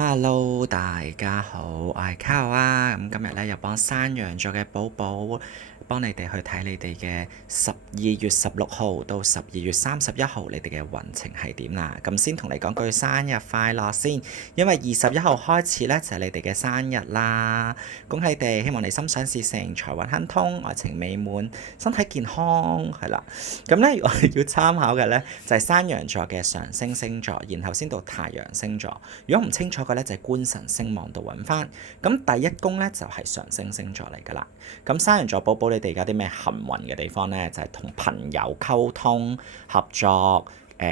Hello，大家好，我係 Carl 啊。今日咧又幫山羊座嘅寶寶幫你哋去睇你哋嘅12月16號到12月31號你哋嘅運程係點啦。咁先同你講句生日快樂先，因為21號開始咧就係你哋嘅生日啦。恭喜你哋，希望你心想事成，財運亨通，愛情美滿，身體健康，係啦。咁咧我哋要參考嘅咧就係山羊座嘅上升星座，然後先到太陽星座。如果唔清楚嘅咧，就係觀神星網度揾翻。咁第一宮咧就係上升星座嚟㗎啦。咁山羊座寶寶，你哋而家啲咩幸運嘅地方咧？就係同朋友溝通、合作、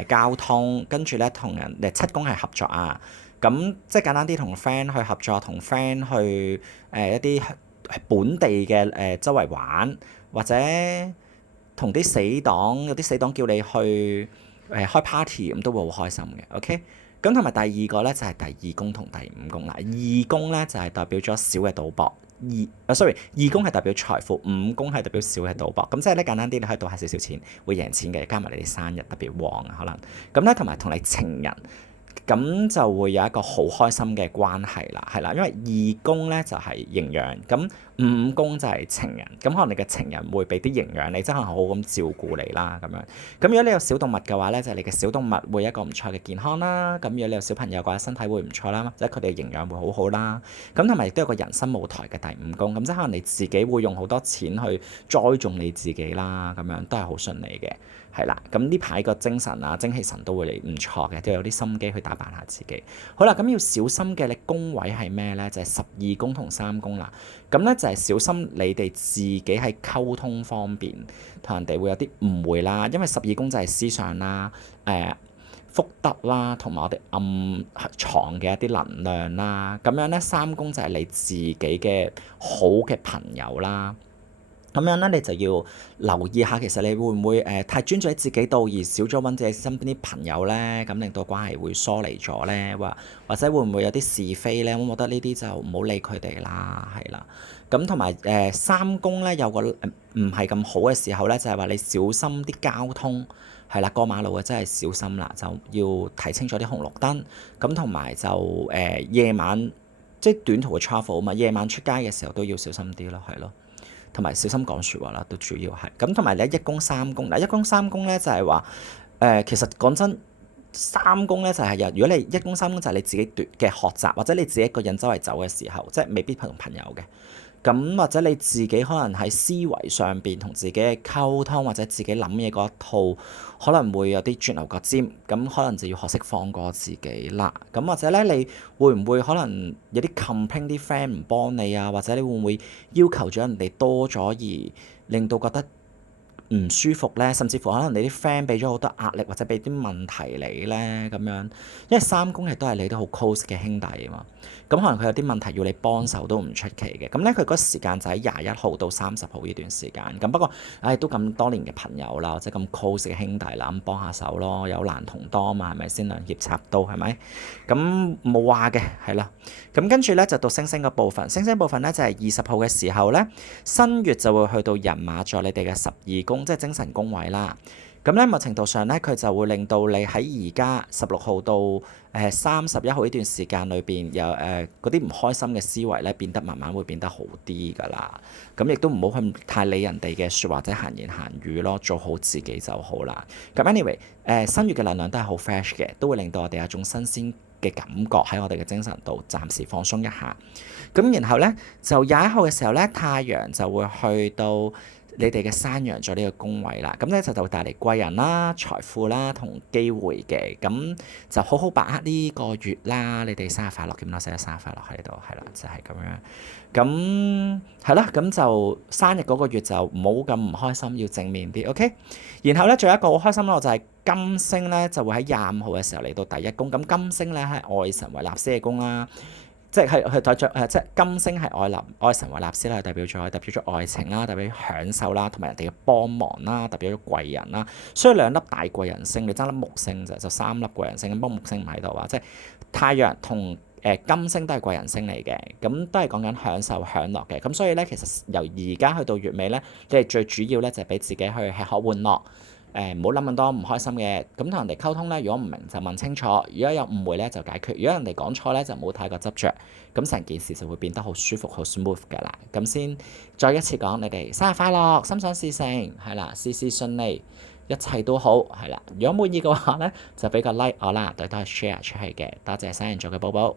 交通，跟住咧同人七宮係合作啊。咁即係簡單啲，同 friend 去合作，同 friend 去一啲本地嘅周圍玩，或者同啲死黨，有啲死黨叫你去開 party 咁都會好開心嘅。OK。咁同埋第二個咧就係第二宮同第五宮啦。二宮咧就係代表咗小嘅賭博，二宮係代表財富，五宮係代表小嘅賭博。咁即係咧簡單啲，你可以賭下少少錢，會贏錢嘅。加埋你哋生日特別旺啊，可能咁咧，同埋同你情人。咁就會有一個好開心嘅關係啦，係啦，因為二宮咧就係營養，咁五宮就係情人，咁可能你嘅情人會俾啲營養你，即係可能好好咁照顧你啦咁樣。咁如果你有小動物嘅話咧，就係你嘅小動物會有一個唔錯嘅健康啦。咁如果你有小朋友嘅話，身體會唔錯啦，即係佢哋嘅營養會好好啦。咁同埋亦都有個人生舞台嘅第五宮，咁即係可能你自己會用好多錢去栽種你自己啦，咁樣都係好順利嘅。係啦，咁呢排個精神啊、精氣神都會唔錯嘅，都有啲心機去打扮下自己。好啦，咁要小心嘅你宮位係咩咧？就係12宮同3宮啦。咁咧就係小心你哋自己喺溝通方面同人哋會有啲誤會啦，因為12宮就係思想啦、福德啦，同埋我哋暗藏嘅一啲能量啦。咁樣咧3宮就係你自己嘅好嘅朋友啦。咁樣咧，你就要留意下，其實你會唔會太專注喺自己度，而少咗揾自己身邊啲朋友咧？咁令到關係會疏離咗咧，或者會唔會有啲是非咧？我覺得呢啲就唔好理佢哋啦，係啦。咁同埋三宮咧有個唔係咁好嘅時候咧，就係話你小心啲交通，係啦，過馬路嘅真係小心啦，就要睇清楚啲紅綠燈。咁同埋就夜晚即係短途嘅 travel 啊嘛，夜晚出街嘅時候都要小心啲咯，係咯。同埋小心講説話啦，都主要係咁。同埋咧，一宮三宮嗱，一宮三宮咧就係話其實講真，三宮咧就係如果你一宮三宮就係你自己嘅學習，或者你自己一個人周圍走嘅時候，即係未必同朋友嘅。咁或者你自己可能喺思維上邊同自己嘅溝通，或者自己諗嘢嗰一套，可能會有啲鑽牛角尖，咁可能就要學識放過自己啦。咁或者咧，你會唔會可能有啲 complain 啲 friend 唔幫你啊？或者你會唔會要求咗人哋多咗而令到覺得唔舒服咧？甚至乎可能你啲 friend 俾咗好多壓力，或者俾啲問題你咧咁樣，因為三宮係都係你都好 close 嘅兄弟啊嘛。咁可能佢有啲問題要你幫手都唔出奇嘅。咁咧佢嗰時間就喺21號到30號呢段時間。咁不過都咁多年嘅朋友啦，或者咁 close 嘅兄弟啦，咁幫下手咯，有難同當嘛，係咪先？兩肋插刀係咪？咁冇話嘅係啦。咁跟住咧就到星星嘅部分，星星部分咧就係20號嘅時候咧，新月就會去到人馬座你哋嘅12宮，即係精神宮位啦。咁咧某程度上咧，佢就會令到你喺而家16號到31號呢段時間裏邊，有嗰啲唔開心嘅思維咧，變得慢慢會變得好啲㗎啦。咁亦都唔好去太理人哋嘅説話或者閒言閒語咯，做好自己就好啦。咁 anyway，新月嘅能量都係好 fresh 嘅，都會令到我哋有一種新鮮嘅感覺喺我哋嘅精神度，暫時放鬆一下。咁然後咧就21號嘅時候咧，太陽就會去到你哋嘅山羊座呢個宮位啦，咁咧就會帶嚟貴人啦、財富啦同機會嘅，咁就好好把握呢個月啦。你哋生日快樂，點啦？寫咗生日快樂喺度，係啦，就係咁樣。咁係啦，咁就生日嗰個月就唔好咁唔開心，要正面啲，OK。然後咧，仲有一個好開心咯，就係金星咧就會喺25號嘅時候嚟到第一宮。咁金星咧係愛神為納斯嘅宮啦。即係代著即係金星係愛神為納斯啦，代表咗愛情啦，代表享受啦，同埋人哋嘅幫忙啦，代表咗貴人啦。所以兩粒大貴人星，你爭粒木星就3粒貴人星，咁不過木星唔喺度啊。即係太陽同金星都係貴人星嚟嘅，咁都係講緊享受享樂嘅。咁所以咧，其實由而家去到月尾咧，你哋最主要咧就係俾自己去吃喝玩樂。唔好諗咁多唔開心嘅，咁同人哋溝通咧，如果唔明就問清楚，如果有誤會咧就解決，如果人哋講錯咧就唔好太過執着，咁成件事就會變得好舒服、好 smooth 㗎啦。咁先再一次講，你哋生日快樂，心想事成，係啦，事事順利，一切都好，係啦。如果滿意嘅話咧，就俾個 like 我啦，對多 share 出去嘅，多謝雙魚座嘅寶寶。